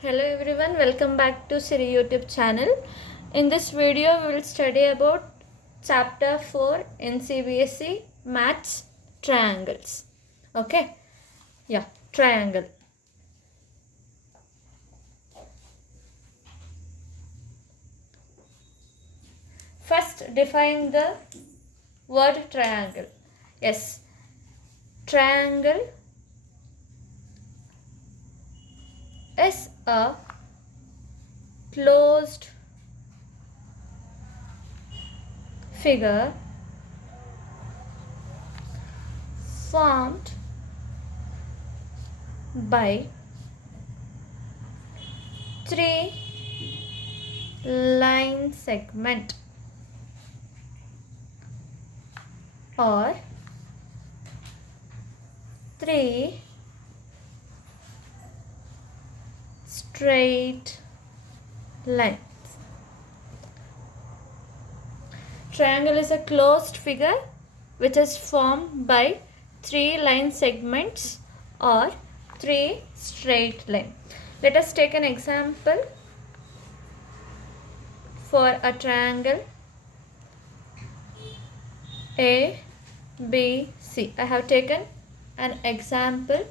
Hello everyone, welcome back to Siri YouTube channel. In this video, we will study about chapter 4 in CBSE Maths Triangles. Okay, yeah, triangle. First, define the word triangle. Yes, triangle is a closed figure formed by three line segment or three straight lines. Triangle is a closed figure which is formed by three line segments or three straight lines. Let us take an example for a triangle A, B, C. I have taken an example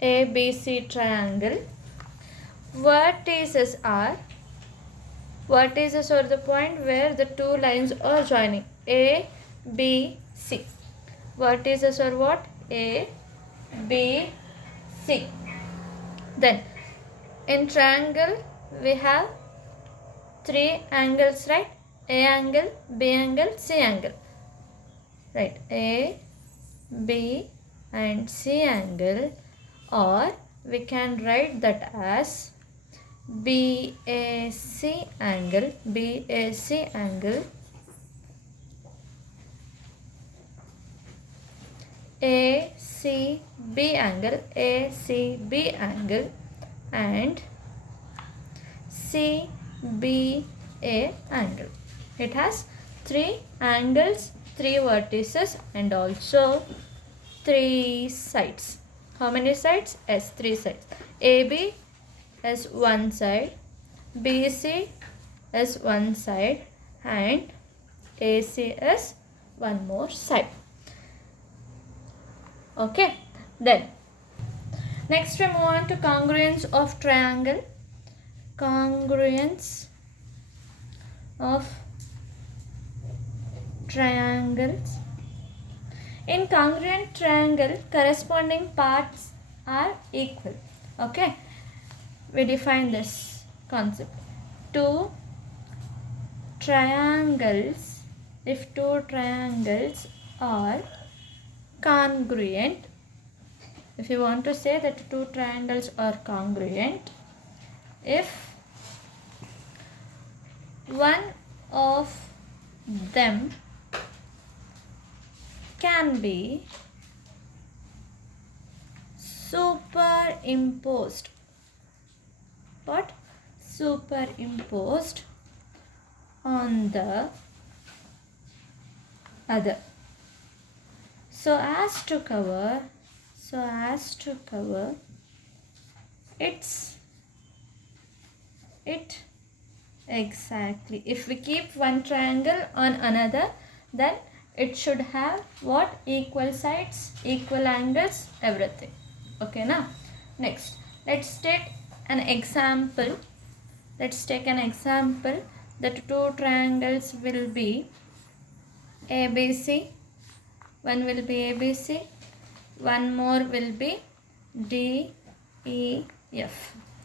A, B, C triangle. Vertices are the point where the two lines are joining. A, B, C. Vertices are what? A, B, C. Then in triangle we have three angles, right? A angle, B angle, C angle. Right? A, B and C angle, or we can write that as BAC angle, BAC angle, ACB angle, ACB angle, and CBA angle. It has three angles, three vertices, and also three sides. How many sides? Yes, three sides. AB is one side, BC is one side, and AC is one more side. Okay, then next we move on to congruence of triangle. Congruence of triangles. In congruent triangle, corresponding parts are equal. Okay, we define this concept. Two triangles, if two triangles are congruent, if you want to say that two triangles are congruent, if one of them can be superimposed. What? Superimposed on the other, so as to cover it exactly. If we keep one triangle on another, then it should have what? Equal sides, equal angles, everything. Okay, now next let's take an example. That two triangles will be ABC. One will be ABC, one more will be DEF.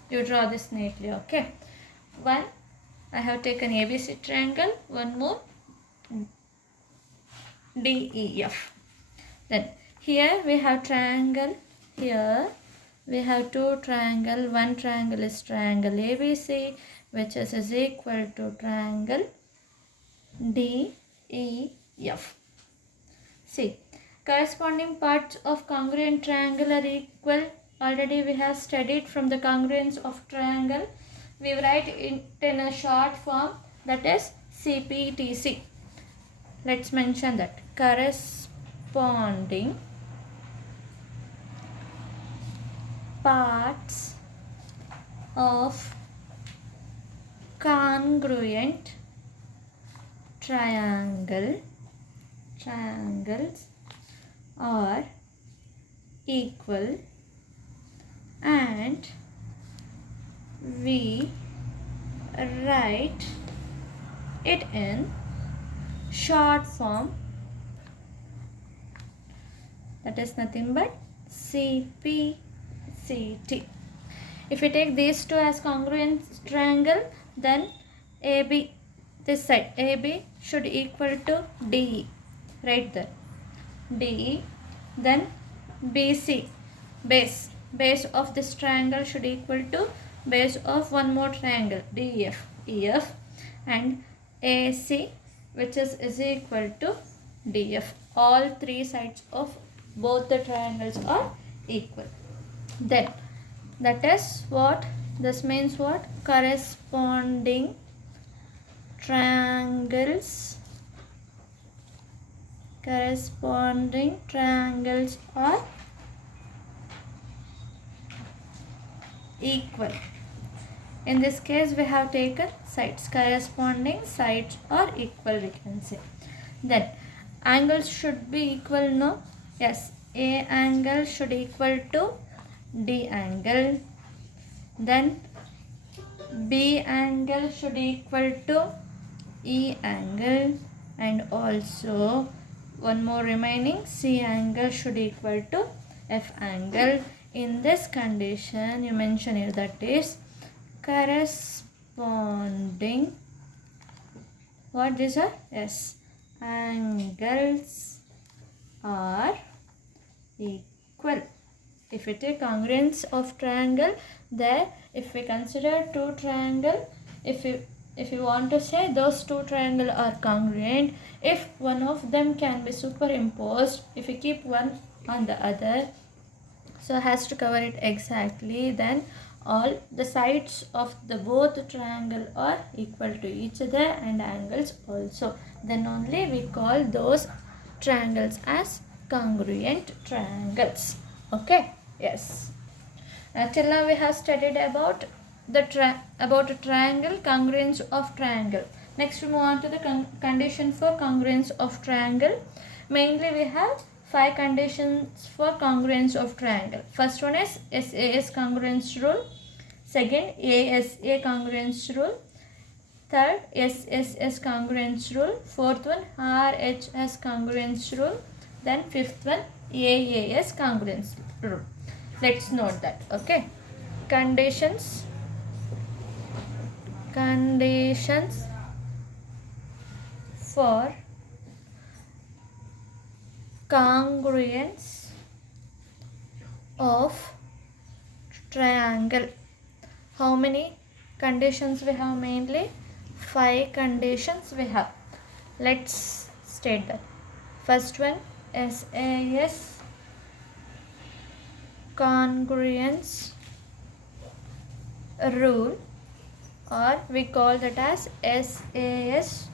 You draw this neatly. Okay, one I have taken ABC triangle, one more DEF. Then here we have triangle, here we have two triangle. One triangle is triangle ABC, which is equal to triangle DEF. See, corresponding parts of congruent triangle are equal. Already we have studied from the congruence of triangle. We write it in a short form, that is CPTC. Let's mention that. Corresponding parts of congruent triangles are equal, and we write it in short form, that is nothing but CPCT. If we take these two as congruent triangle, then AB, this side AB should equal to DE, right there, DE. Then BC, base of this triangle should equal to base of one more triangle, DEF, EF, and AC, which is equal to DF. All three sides of both the triangles are equal. Then that is what this means, what corresponding triangles are equal. In this case we have taken sides, corresponding sides are equal, we can say. Then angles should be equal, no? Yes, A angle should equal to D angle. Then B angle should equal to E angle, and also one more remaining, C angle should equal to F angle. In this condition you mention here, that is corresponding, what these are? Yes, angles are equal. If we take congruence of triangle, there if we consider two triangle, if you want to say those two triangle are congruent, if one of them can be superimposed, if we keep one on the other, so has to cover it exactly, then all the sides of the both triangle are equal to each other, and angles also, then only we call those triangles as congruent triangles. Okay, yes. Till now we have studied about the triangle, congruence of triangle. Next we move on to the condition for congruence of triangle. Mainly we have 5 conditions for congruence of triangle. First one is SAS congruence rule. Second, ASA congruence rule. Third, SSS congruence rule. Fourth one, RHS congruence rule. Then fifth one, AAS congruence rule. Let's note that. Okay. Conditions for congruence of triangle. How many conditions we have? Mainly 5 conditions we have. Let's state that. First one, SAS congruence rule, or we call that as SAS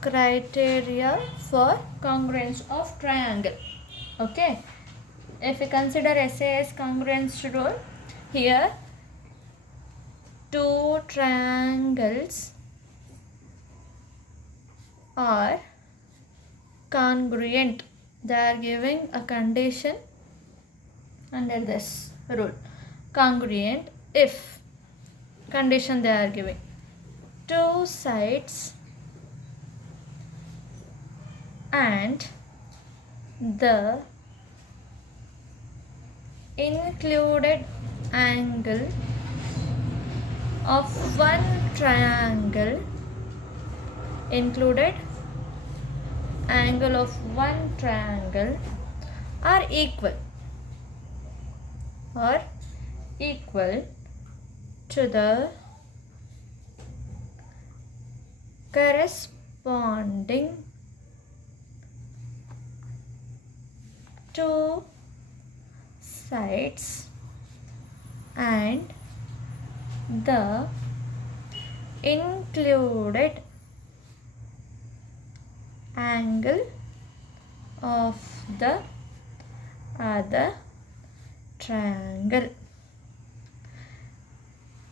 criteria for congruence of triangle. Okay, if we consider SAS congruence rule, here two triangles are congruent. They are giving a condition under this rule, congruent if, condition they are giving, two sides and the included angle of one triangle, included angle of one triangle are equal to the corresponding two sides and the included angle of the other triangle.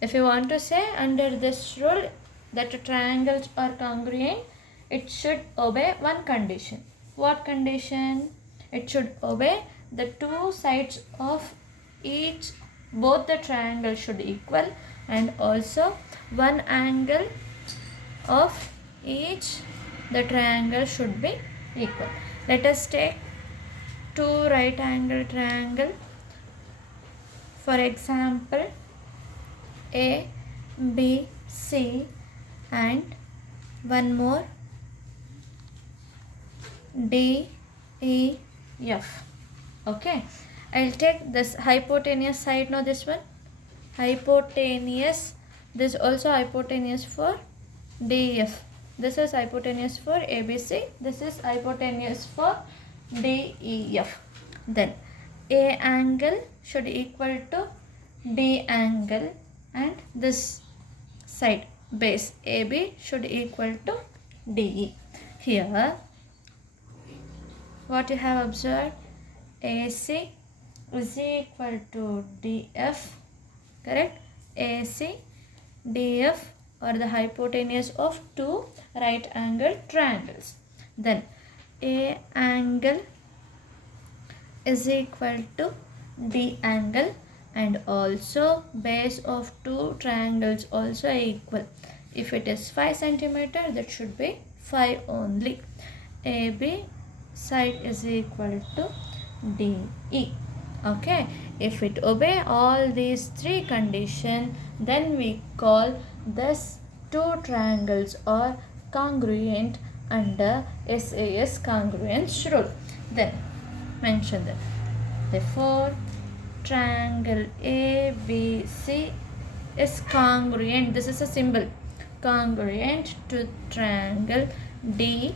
If you want to say under this rule that triangles are congruent, it should obey one condition. What condition? It should obey the two sides of each, both the triangle should equal, and also one angle of each the triangle should be equal. Let us take two right angle triangle. For example, A, B, C, and one more D, E, F. Okay, I'll take this hypotenuse side now. This one hypotenuse, this also hypotenuse for DF. This is hypotenuse for ABC. This is hypotenuse for DEF. Then A angle should equal to D angle, and this side base AB should equal to DE. Here what you have observed, AC is equal to DF, correct? AC, DF are the hypotenuse of two right angle triangles. Then A angle is equal to D angle, and also base of two triangles also equal. If it is 5 cm, that should be 5 only. AB side is equal to DE. Okay, if it obey all these three conditions, then we call this two triangles are congruent under SAS congruence rule. Then mention that. Therefore, triangle ABC is congruent. This is a symbol, congruent to triangle DEF.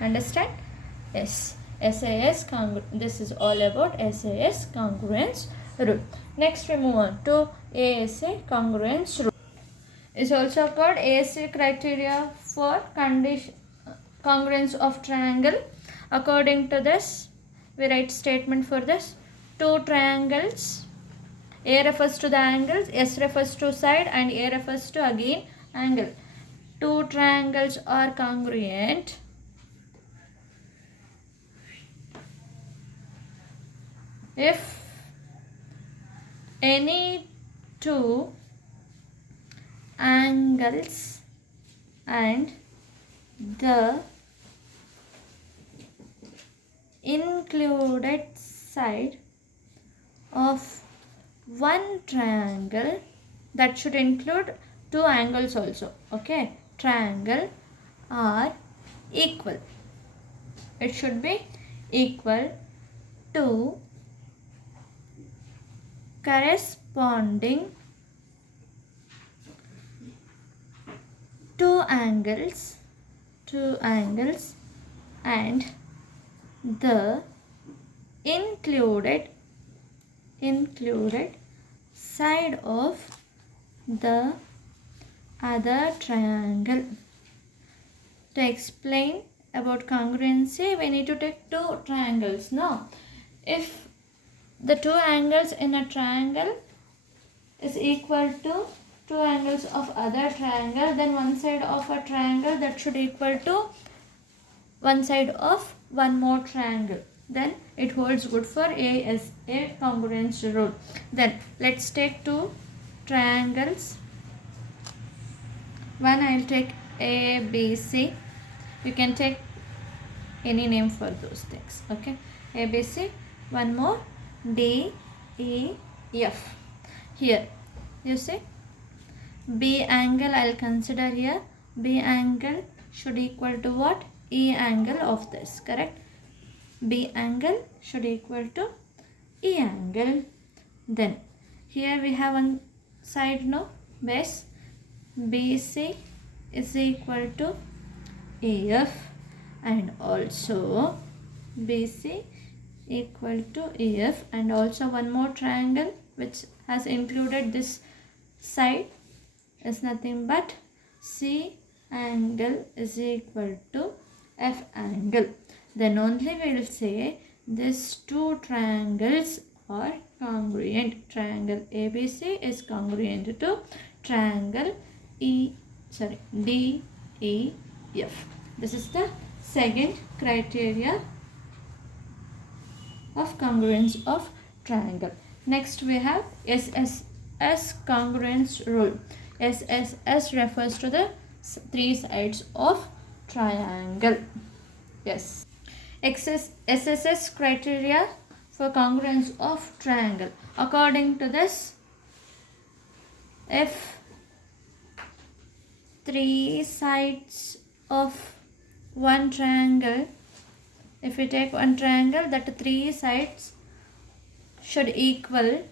Understand? Yes. SAS this is all about SAS congruence rule. Next we move on to ASA congruence rule. It's also called ASA criteria for congruence of triangle. According to this, we write statement for this. Two triangles, A refers to the angles, S refers to side, and A refers to again angle. Two triangles are congruent if any two angles and the included side of one triangle, that should include two angles also, okay, triangle, are equal. It should be equal to corresponding two angles and the included side of the other triangle. To explain about congruency, we need to take two triangles. Now, if the two angles in a triangle is equal to two angles of other triangle, then one side of a triangle that should equal to one side of one more triangle, then it holds good for ASA congruence rule. Then let's take two triangles. One I'll take ABC. You can take any name for those things, okay? ABC. One more DEF. Here you see B angle I'll consider here. B angle should equal to what? E angle of this, correct? B angle should equal to E angle. Then here we have one side, no, base. BC is equal to EF, and also BC equal to EF, and also one more triangle which has included this side is nothing but C angle is equal to F angle. Then only we will say these two triangles are congruent. Triangle ABC is congruent to triangle DEF. This is the second criteria of congruence of triangle. Next we have SSS congruence rule. SSS refers to the three sides of triangle. Yes. SSS criteria for congruence of triangle. According to this, if three sides of one triangle, if we take one triangle, that three sides should equal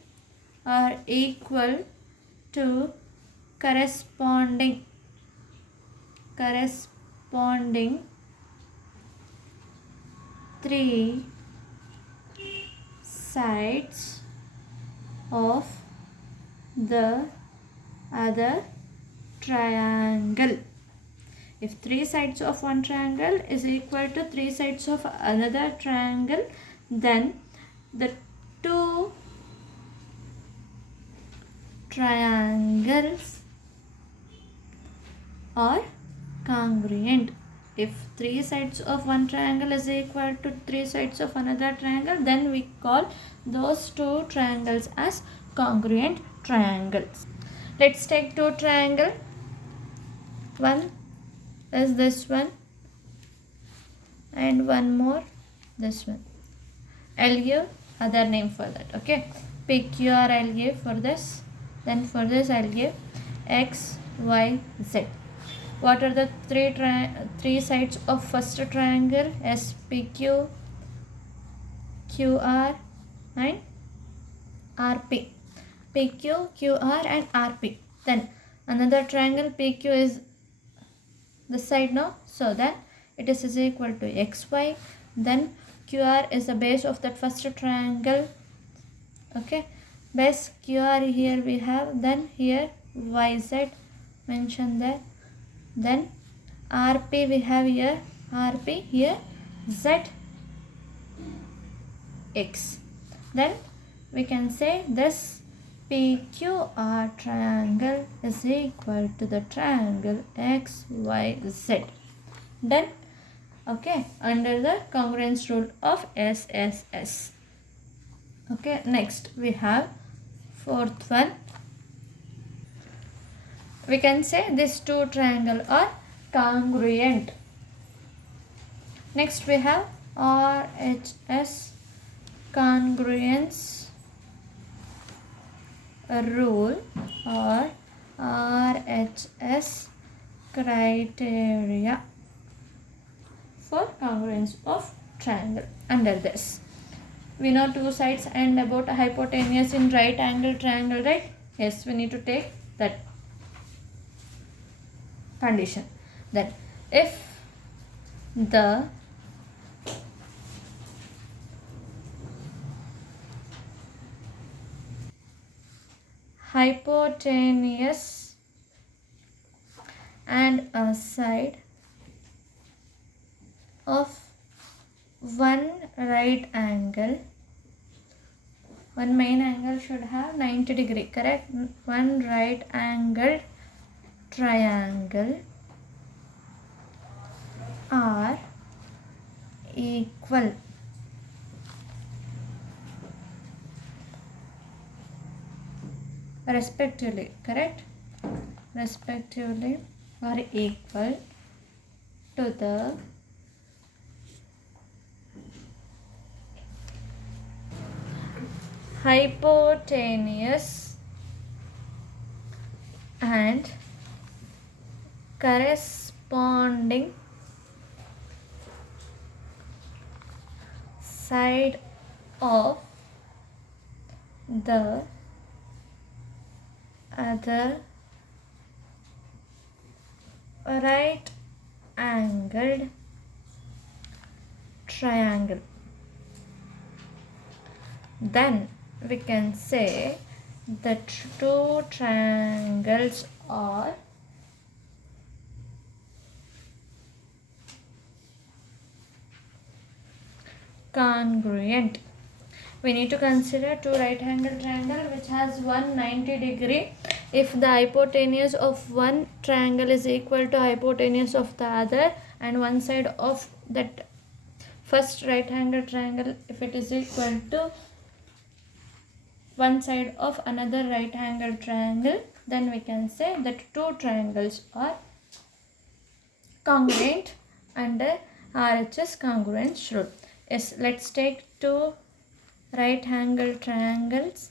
to corresponding three sides of the other triangle. If three sides of one triangle is equal to three sides of another triangle, then the two triangles are congruent. If three sides of one triangle is equal to three sides of another triangle, then we call those two triangles as congruent triangles. Let's take two triangles. One is this one and one more this one. I'll give other name for that. Okay, PQR I'll give for this. Then for this I'll give X, Y, Z. What are the three sides of first triangle? SPQ, QR and RP. PQ, QR and RP. Then another triangle PQ is this side now, so then it is equal to XY. Then QR is the base of that first triangle. Okay, base QR here we have, then here YZ mentioned there. Then RP we have here, RP here ZX. Then we can say this PQR triangle is equal to the triangle XYZ. Then okay, under the congruence rule of SSS. Okay, next we have fourth one. We can say these two triangles are congruent. Next we have RHS congruence rule or RHS criteria for congruence of triangle. Under this, we know two sides and about a hypotenuse in right angle triangle, right? Yes, we need to take that condition. Then if the hypotenuse and a side of one right angle, one main angle should have 90 degree, correct? One right angled triangle are equal respectively, correct? Respectively are equal to the hypotenuse and corresponding side of the other right angled triangle. Then we can say the two triangles are congruent. we need to consider two right angle triangle which has 190 degree. If the hypotenuse of one triangle is equal to hypotenuse of the other, and one side of that first right angle triangle, if it is equal to one side of another right angle triangle, then we can say that two triangles are congruent under RHS congruence rule. Yes, let's take two right angle triangles.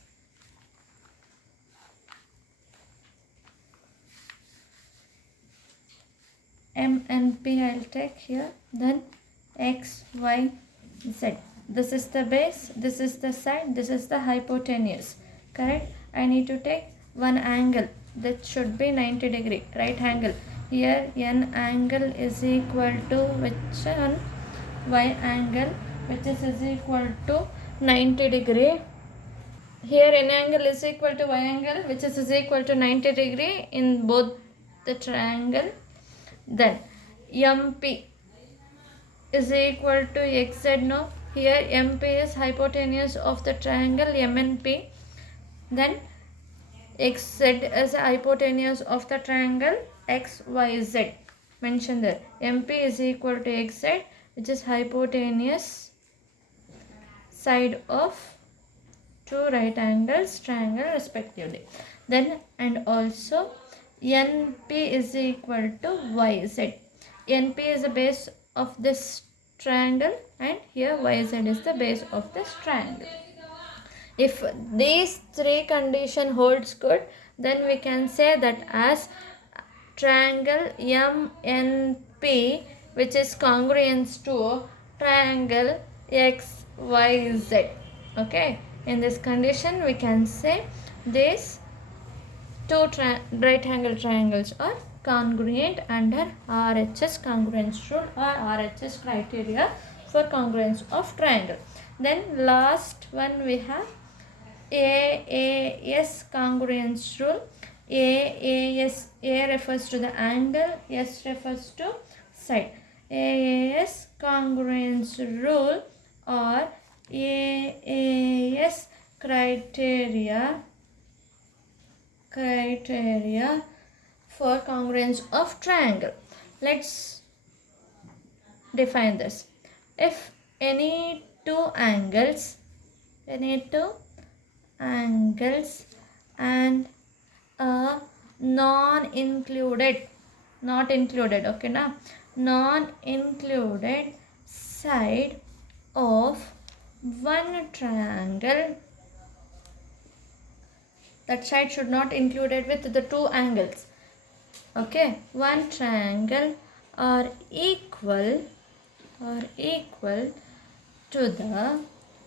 M and P I'll take here, then X, Y, Z. This is the base, this is the side, this is the hypotenuse. Correct? I need to take one angle that should be 90 degree, right angle. Here N angle is equal to which one? Y angle, which is equal to 90 degree. Here N angle is equal to Y angle, which is equal to 90 degree in both the triangle. Then MP is equal to XZ. No, here MP is hypotenuse of the triangle MNP. Then XZ is hypotenuse of the triangle XYZ. Mention there. MP is equal to XZ, which is hypotenuse side of two right angles triangle respectively. Then and also NP is equal to YZ. NP is the base of this triangle and here YZ is the base of this triangle. If these three condition holds good, then we can say that as triangle MNP, which is congruent to triangle XYZ. Okay, in this condition we can say these two right angle triangles are congruent under RHS congruence rule or RHS criteria for congruence of triangle. Then last one we have AAS congruence rule. AAS, A refers to the angle, S refers to side. AAS congruence rule or AAS criteria for congruence of triangle. Let's define this. If any two angles and a non-included side of one triangle, that side should not included with the two angles. Okay, one triangle are equal to the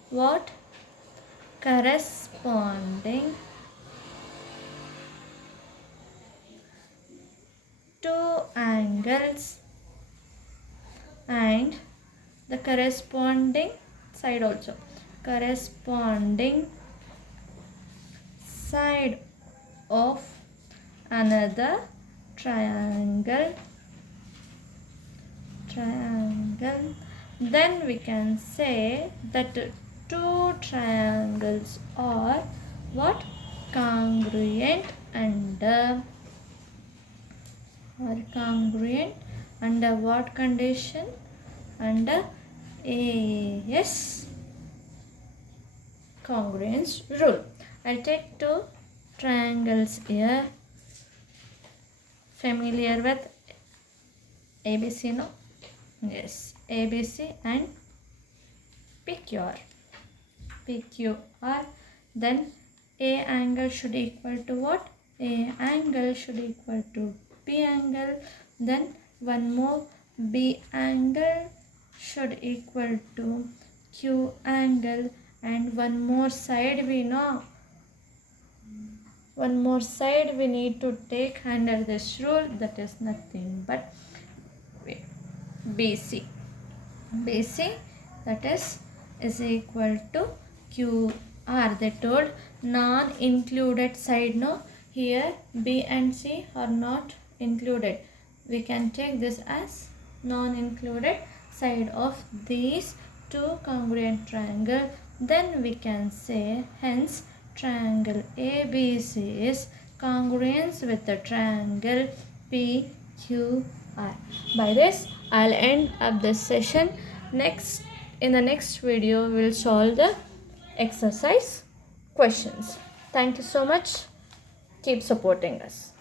what? Corresponding two angles and the corresponding side also. Corresponding side of another triangle, then we can say that two triangles are what? Congruent under what condition? Under AAS congruence rule. I'll take two triangles here. Familiar with ABC, no? Yes, ABC and PQR. Then A angle should equal to what? A angle should equal to B angle. Then one more, B angle should equal to Q angle, and one more side we know. One more side we need to take under this rule, that is nothing but BC. That is equal to QR. They told non-included side, no? Here B and C are not included. We can take this as non-included side of these two congruent triangle then we can say hence triangle ABC is congruent with the triangle PQR. By this, I'll end up this session. In the next video, we'll solve the exercise questions. Thank you so much. Keep supporting us.